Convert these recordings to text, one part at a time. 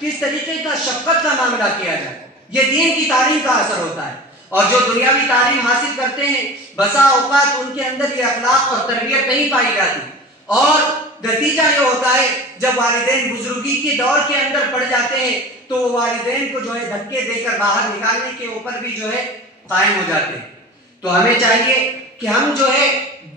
کس طریقے کا شفقت کا معاملہ کیا جائے، یہ دین کی تعلیم کا اثر ہوتا ہے۔ اور جو دنیاوی تعلیم حاصل کرتے ہیں بسا اوقات ان کے اندر یہ اخلاق اور تربیت نہیں پائی جاتی، اور نتیجہ یہ ہوتا ہے جب والدین بزرگی کے دور کے اندر پڑ جاتے ہیں تو وہ والدین کو جو ہے دھکے دے کر باہر نکالنے کے اوپر بھی جو ہے قائم ہو جاتے ہیں۔ تو ہمیں چاہیے کہ ہم جو ہے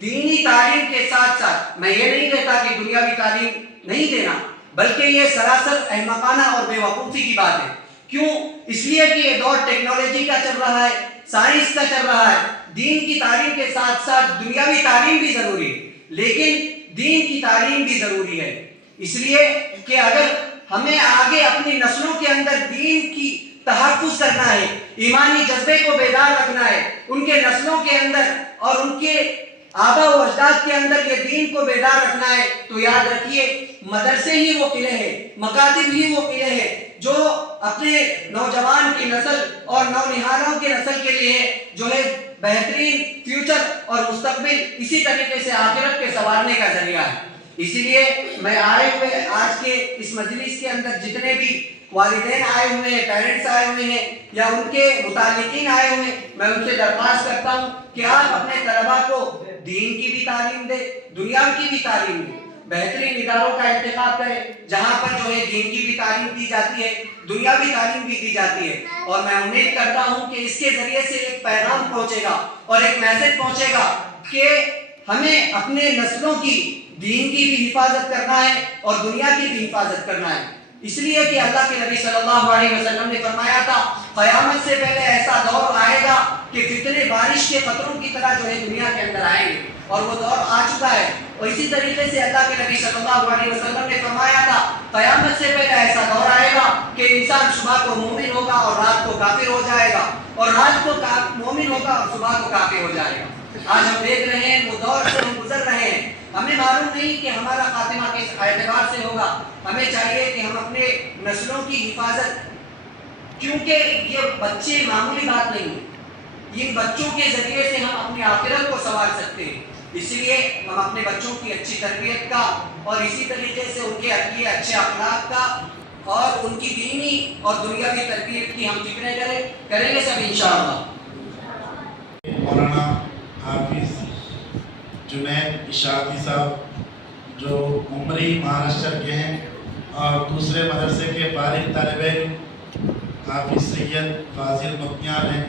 دینی تعلیم کے ساتھ ساتھ، میں یہ نہیں کہتا کہ دنیاوی تعلیم نہیں دینا، بلکہ یہ سراسر احمقانہ اور بے وقوفی کی بات ہے۔ کیوں؟ اس لیے کہ یہ دور ٹیکنالوجی کا چل رہا ہے، سائنس کا چل رہا ہے۔ دین کی تعلیم کے ساتھ ساتھ دنیاوی تعلیم بھی ضروری ہے، لیکن دین کی تعلیم بھی ضروری ہے، اس لیے کہ اگر ہمیں آگے اپنی نسلوں کے اندر دین کی تحفظ کرنا ہے، ایمانی جذبے کو بیدار رکھنا ہے، ان کے نسلوں کے اندر اور ان کے آبا و اجداد کے اندر یہ دین کو بیدار رکھنا ہے، تو یاد رکھیے مدرسے ہی وہ قلعے ہیں، مکاتب ہی وہ قلعے ہیں جو اپنے نوجوان کی نسل اور نونہالوں کے نسل کے لیے جو ہے بہترین فیوچر اور مستقبل، اسی طریقے سے آخرت کے سنوارنے کا ذریعہ ہے۔ اسی لیے میں آئے ہوئے آج کے اس مجلس کے اندر جتنے بھی والدین آئے ہوئے ہیں، پیرنٹس آئے ہوئے ہیں یا ان کے متعلقین آئے ہوئے ہیں، میں ان سے درخواست کرتا ہوں کہ آپ اپنے طلباء کو دین کی بھی تعلیم دیں، دنیا کی بھی تعلیم دیں، بہترین اداروں کا انتخاب کریں جہاں پر جو ہے دین کی بھی تعلیم دی جاتی ہے، دنیاوی تعلیم بھی دی جاتی ہے۔ اور میں امید کرتا ہوں کہ اس کے ذریعے سے ایک پیغام پہنچے گا اور ایک میسج پہنچے گا کہ ہمیں اپنے نسلوں کی دین کی بھی حفاظت کرنا ہے اور دنیا کی بھی حفاظت کرنا ہے، اس لیے کہ اللہ کے نبی صلی اللہ علیہ وسلم نے فرمایا تھا قیامت سے پہلے ایسا دور آئے گا کہ فتنے بارش کے قطروں کی طرح جو ہے دنیا کے اندر آئیں گے، اور وہ دور آ چکا ہے۔ اور اسی طریقے سے اللہ کے نبی صلی اللہ علیہ وسلم نے فرمایا تھا قیامت سے پہلے ایسا دور آئے گا کہ انسان صبح کو مومن ہوگا اور رات کو کافر ہو جائے گا، اور رات کو مومن ہوگا اور صبح کو کافر ہو جائے گا۔ آج ہم دیکھ رہے ہیں وہ دور سے ہم گزر رہے ہیں، ہمیں معلوم نہیں کہ ہمارا خاتمہ کس اعتبار سے ہوگا۔ ہمیں چاہیے کہ ہم اپنے نسلوں کی حفاظت، کیونکہ یہ بچے معمولی بات نہیں ہے، ان بچوں کے ذریعے سے ہم اپنی آخرت کو سنوار سکتے ہیں، اس لیے ہم اپنے بچوں کی اچھی تربیت کا اور اسی طریقے سے ان کے اچھے اخلاق کا اور ان کی دینی اور دنیاوی تربیت کی ہم فکریں کریں گے سب انشاءاللہ۔ مولانا حافظ جنید اشاعتی صاحب جو عمری مہاراشٹر کے ہیں اور دوسرے مدرسے کے فارغ طالب علم حافظ سید فاضل مکنیال ہیں،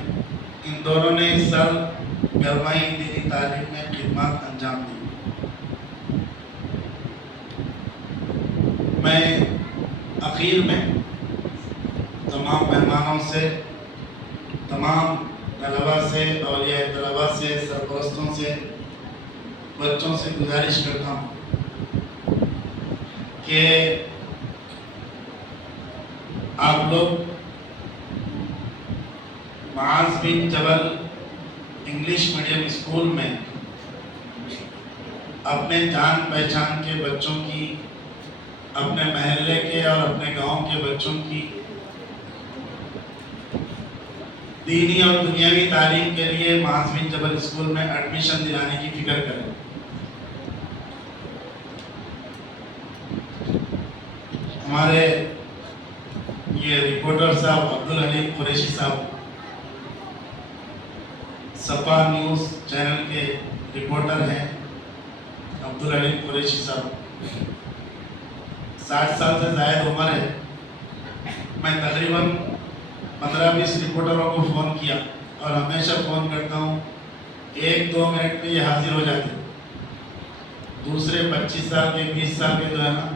ان دونوں نے اس سال 11ویں دینی تعلیم میں خدمات انجام دی۔ میں اخیر میں تمام مہمانوں سے، تمام طلباء سے، اولیاء طلباء سے، سرپرستوں سے، بچوں سے گزارش کرتا ہوں کہ آپ لوگ معاذ بن جبل انگلش میڈیم اسکول میں اپنے جان پہچان کے بچوں کی، اپنے محلے کے اور اپنے گاؤں کے بچوں کی دینی اور دنیاوی تعلیم کے لیے معاذ بن جبل اسکول میں ایڈمیشن دلانے کی فکر کریں۔ ہمارے یہ رپورٹر صاحب عبدالحلیم قریشی صاحب صفا نیوز چینل کے رپورٹر ہیں، عبدالحلیم قریشی صاحب 60 سال سے زائد عمر ہے۔ میں تقریباً 15-20 رپورٹروں کو فون کیا اور ہمیشہ فون کرتا ہوں، 1-2 منٹ میں یہ حاضر ہو جاتے، دوسرے 25 سال کے 20 سال کے جو ہے نا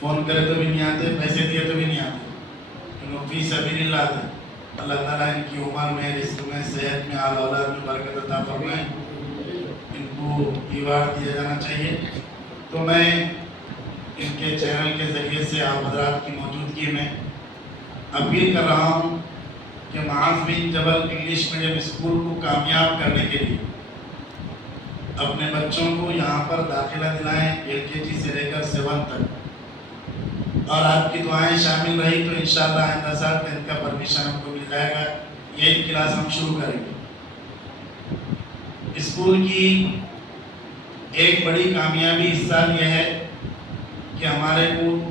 فون کرے تو بھی نہیں آتے، پیسے دیے تو بھی نہیں آتے، کیونکہ فی سبیل اللہ آتے۔ اللہ تعالیٰ ان کی عمر میں، رزق میں، صحت میں، آل اولاد میں برکت عطا فرمائے، ان کو ایوارڈ دیا جانا چاہیے۔ تو میں ان کے چینل کے ذریعے سے آپ حضرات کی موجودگی میں اپیل کر رہا ہوں کہ معاذ بن جبل انگلش میڈیم اسکول کو کامیاب کرنے کے لیے اپنے بچوں کو یہاں پر داخلہ دلائیں، LKG سے لے کر 7 تک، اور آپ کی دعائیں شامل رہی تو انشاءاللہ آئندہ سال 10 کا پرمیشن ہم کو مل جائے گا، یہ کلاس ہم شروع کریں گے۔ اسکول کی ایک بڑی کامیابی اس سال یہ ہے کہ ہمارے کو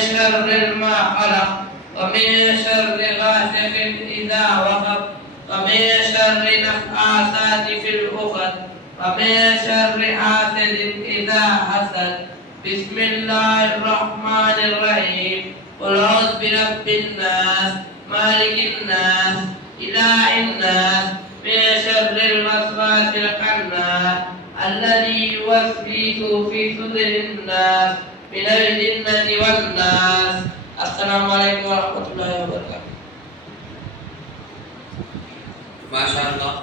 شر ما خلق ومن شر غاسق إذا وقب ومن شر النفاثات في العقد ومن شر حاسد إذا حسد بسم الله الرحمن الرحيم قل أعوذ برب الناس مالك الناس إله الناس من شر الوسواس الخناس الذي يوسوس في صدور الناس من الجنة والناس. السلام علیکم ورحمۃ اللہ وبرکاتہ. ماشاء اللہ